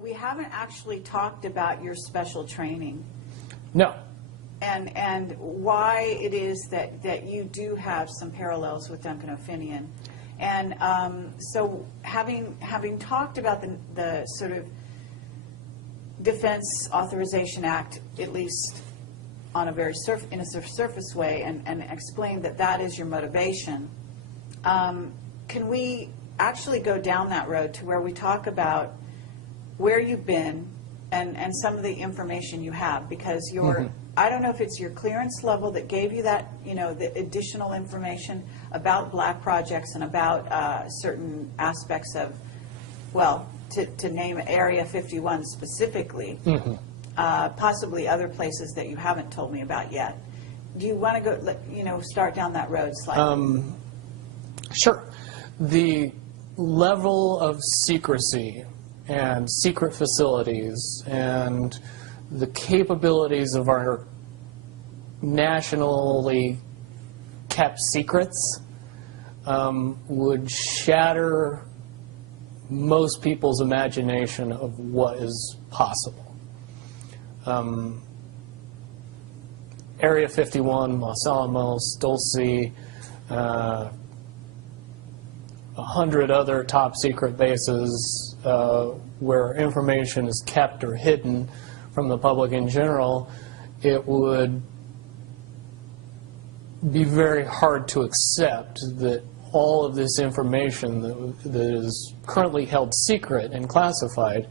we haven't actually talked about your special training. No. And why it is that you do have some parallels with Duncan O'Finian. And so having talked about the sort of Defense Authorization Act, at least on a very surface way, and explained that that is your motivation, can we actually go down that road to where we talk about where you've been and some of the information you have? Because you're, I don't know if it's your clearance level that gave you that, you know, the additional information about black projects and about certain aspects of, well, to name Area 51 specifically, possibly other places that you haven't told me about yet. Do you want to go, you know, start down that road slightly? Sure. The level of secrecy and secret facilities and the capabilities of our nationally kept secrets would shatter most people's imagination of what is possible. Area 51, Los Alamos, Dulce, 100 other top secret bases where information is kept or hidden from the public in general, it would be very hard to accept that all of this information that is currently held secret and classified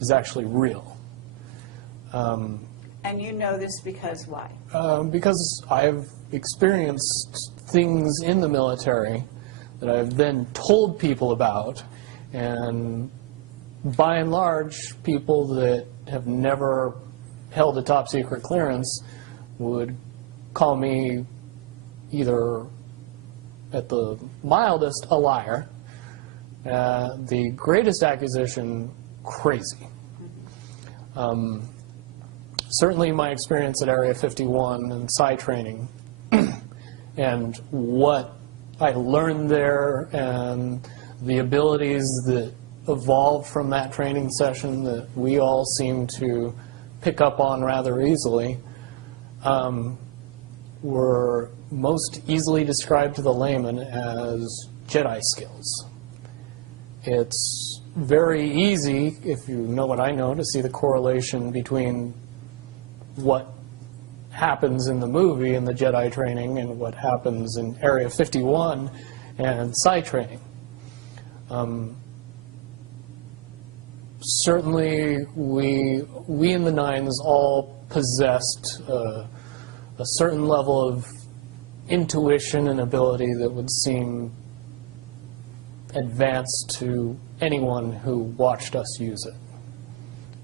is actually real. And you know this because why? Because I've experienced things in the military that I've then told people about, and by and large, people that have never held a top secret clearance would call me either, at the mildest, a liar, the greatest accusation, crazy. Certainly my experience at Area 51 and PSI training and what I learned there and the abilities that evolved from that training session that we all seem to pick up on rather easily were most easily described to the layman as Jedi skills. It's very easy, if you know what I know, to see the correlation between what happens in the movie in the Jedi training and what happens in Area 51 and PSI training. Certainly, we in the Nines all possessed a certain level of intuition and ability that would seem advanced to anyone who watched us use it.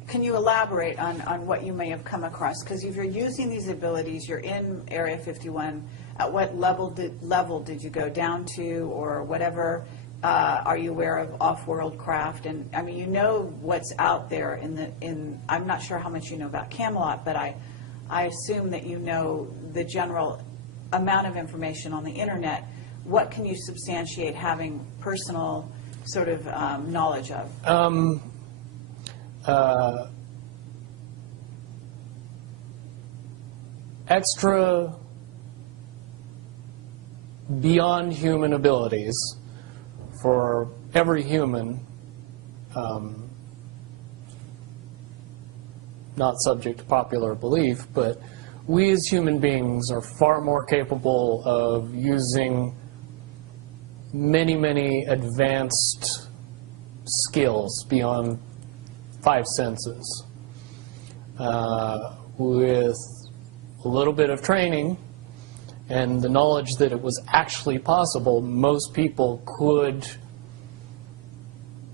Can you elaborate on what you may have come across? Because if you're using these abilities, you're in Area 51, at what level did you go down to, or whatever? Are you aware of off-world craft? And I mean, you know what's out there in I'm not sure how much you know about Camelot, but I assume that you know the general amount of information on the internet. What can you substantiate having personal sort of knowledge of? Extra beyond human abilities for every human, not subject to popular belief, but we as human beings are far more capable of using many, many advanced skills beyond 5 senses. With a little bit of training and the knowledge that it was actually possible, most people could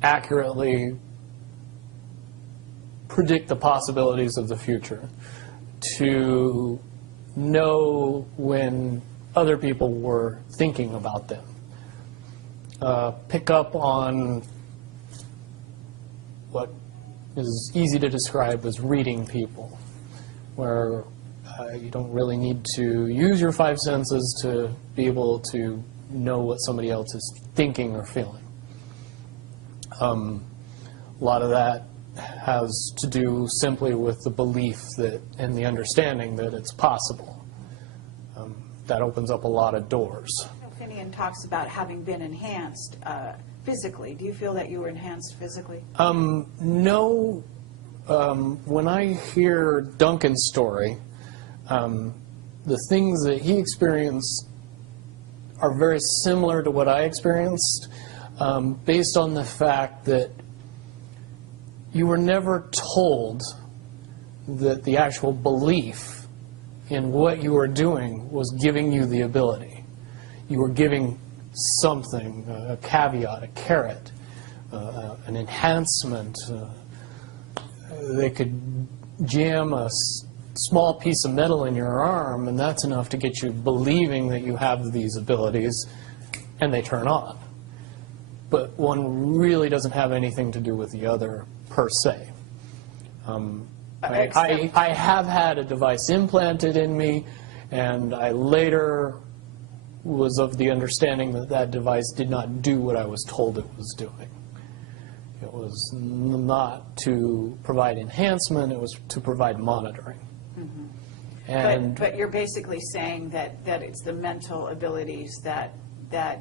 accurately predict the possibilities of the future, to know when other people were thinking about them, pick up on what is easy to describe as reading people, where you don't really need to use your 5 senses to be able to know what somebody else is thinking or feeling. A lot of that has to do simply with the belief that and the understanding that it's possible. That opens up a lot of doors. Finian talks about having been enhanced physically. Do you feel that you were enhanced physically? No. When I hear Duncan's story, the things that he experienced are very similar to what I experienced, based on the fact that you were never told that the actual belief in what you were doing was giving you the ability. You were giving something, a caveat, a carrot, an enhancement. They could jam a small piece of metal in your arm, and that's enough to get you believing that you have these abilities, and they turn on. But one really doesn't have anything to do with the other, per se. I have had a device implanted in me, and I later was of the understanding that that device did not do what I was told it was doing. It was not to provide enhancement, it was to provide monitoring. Mm-hmm. And but you're basically saying that it's the mental abilities that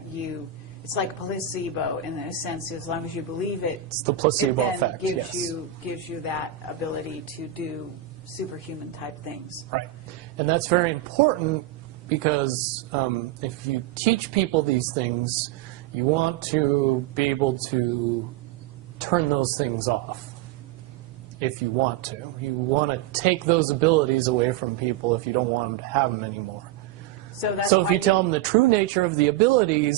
you, it's like placebo in a sense, as long as you believe it, it's the placebo effect, gives yes. gives you that ability to do superhuman type things. Right. And that's very important because if you teach people these things, you want to be able to turn those things off if you want to. You want to take those abilities away from people if you don't want them to have them anymore. So if you tell them the true nature of the abilities,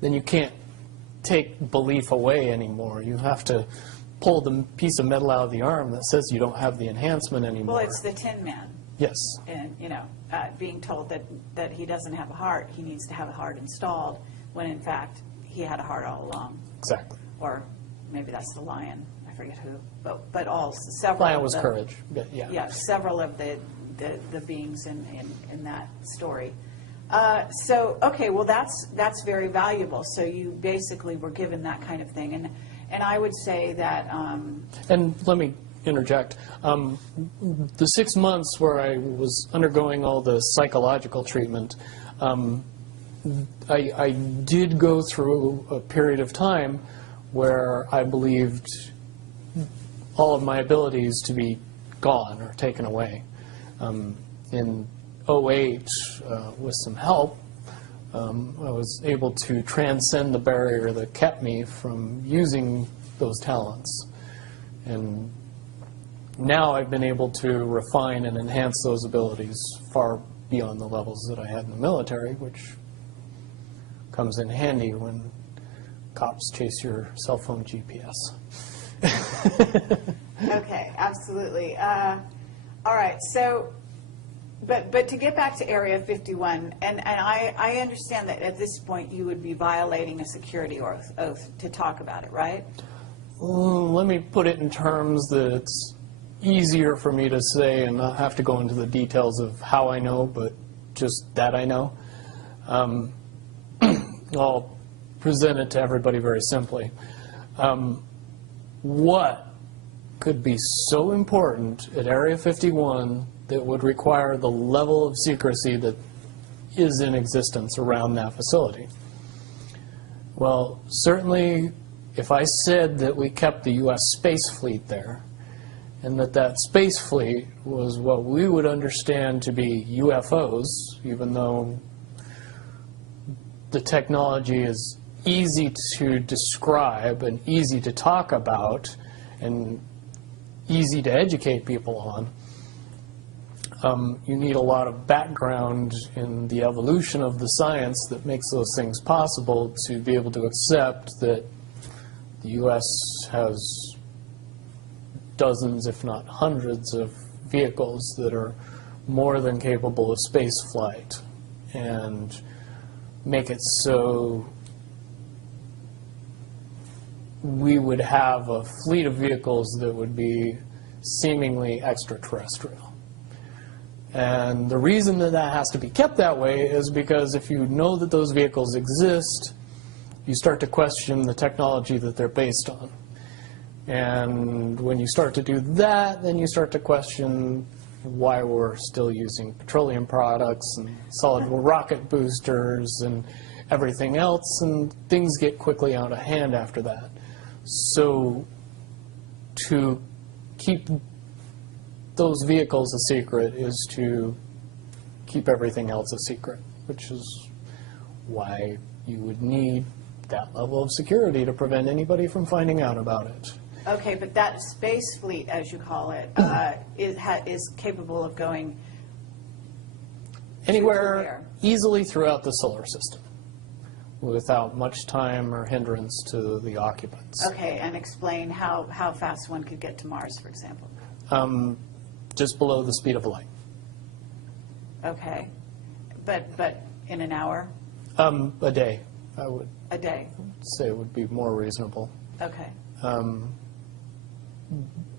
then you can't take belief away anymore. You have to pull the piece of metal out of the arm that says you don't have the enhancement anymore. Well, it's the Tin Man. Yes. And, being told that he doesn't have a heart, he needs to have a heart installed, when in fact he had a heart all along. Exactly. Or maybe that's the lion, I forget who, but several. Lion was courage, but yeah. Yeah, several of the beings in that story. So, okay, well that's very valuable. So you basically were given that kind of thing, and I would say that. And let me interject. The 6 months where I was undergoing all the psychological treatment, I did go through a period of time where I believed all of my abilities to be gone or taken away. In 2008, with some help, I was able to transcend the barrier that kept me from using those talents. And now I've been able to refine and enhance those abilities far beyond the levels that I had in the military, which comes in handy when cops chase your cell phone GPS. Okay, absolutely. All right, so, but to get back to Area 51, and I understand that at this point you would be violating a security oath to talk about it, right? Let me put it in terms that it's easier for me to say and not have to go into the details of how I know, but just that I know. I'll present it to everybody very simply. What could be so important at Area 51 that would require the level of secrecy that is in existence around that facility? Well, certainly if I said that we kept the U.S. space fleet there, and that space fleet was what we would understand to be UFOs, even though the technology is easy to describe and easy to talk about and easy to educate people on, you need a lot of background in the evolution of the science that makes those things possible to be able to accept that the U.S. has dozens, if not hundreds, of vehicles that are more than capable of space flight, and make it so we would have a fleet of vehicles that would be seemingly extraterrestrial. And the reason that that has to be kept that way is because if you know that those vehicles exist, you start to question the technology that they're based on. And when you start to do that, then you start to question why we're still using petroleum products and solid rocket boosters and everything else, and things get quickly out of hand after that. So to keep those vehicles a secret is to keep everything else a secret, which is why you would need that level of security to prevent anybody from finding out about it. Okay, but that space fleet, as you call it, is capable of going anywhere easily throughout the solar system without much time or hindrance to the occupants. Okay, and explain how fast one could get to Mars, for example. Just below the speed of light. Okay, but in an hour? A day, I would A day. say would be more reasonable. Okay.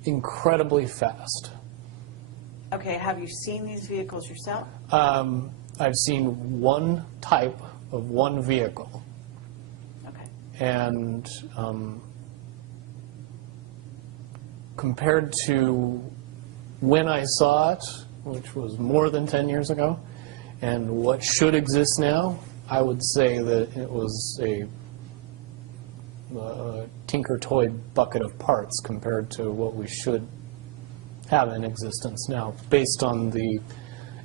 Incredibly fast. Okay, have you seen these vehicles yourself? I've seen one type of one vehicle. Okay. And compared to when I saw it, which was more than 10 years ago, and what should exist now, I would say that it was a tinker toy bucket of parts compared to what we should have in existence now, based on the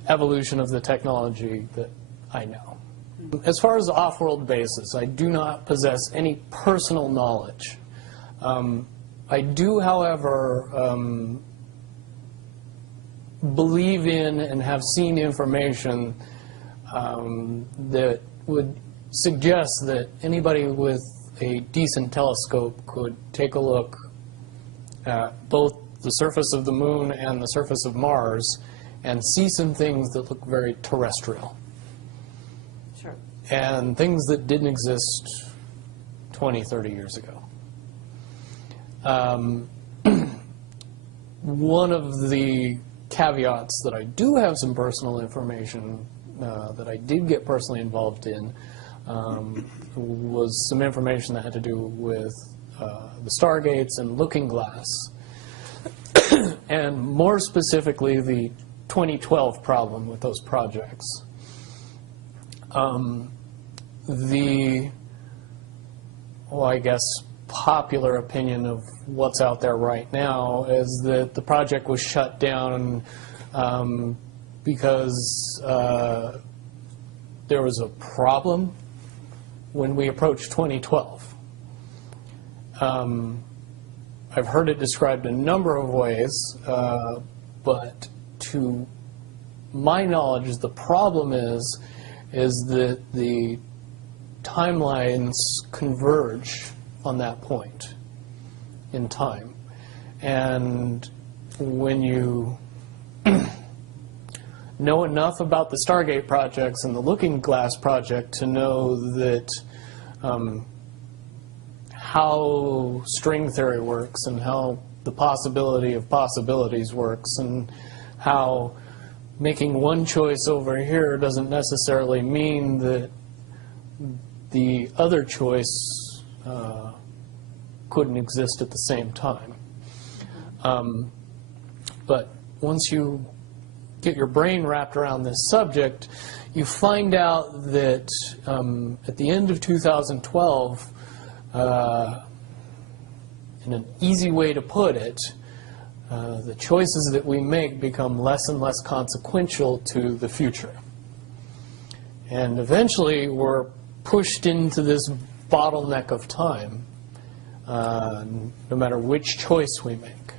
evolution of the technology that I know. As far as off-world bases, I do not possess any personal knowledge. I do, however, believe in and have seen information that would suggest that anybody with a decent telescope could take a look at both the surface of the moon and the surface of Mars and see some things that look very terrestrial. Sure. And things that didn't exist 20, 30 years ago. One of the caveats that I do have some personal information that I did get personally involved in was some information that had to do with the stargates and looking glass, and more specifically the 2012 problem with those projects. I guess, popular opinion of what's out there right now is that the project was shut down because there was a problem when we approached 2012. I've heard it described a number of ways, but to my knowledge, the problem is that the timelines converge on that point in time. And when you know enough about the Stargate projects and the Looking Glass project to know that how string theory works and how the possibility of possibilities works and how making one choice over here doesn't necessarily mean that the other choice couldn't exist at the same time. But once you get your brain wrapped around this subject, you find out that at the end of 2012, in an easy way to put it, the choices that we make become less and less consequential to the future. And eventually we're pushed into this bottleneck of time, no matter which choice we make.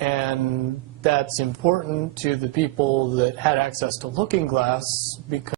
And that's important to the people that had access to Looking Glass because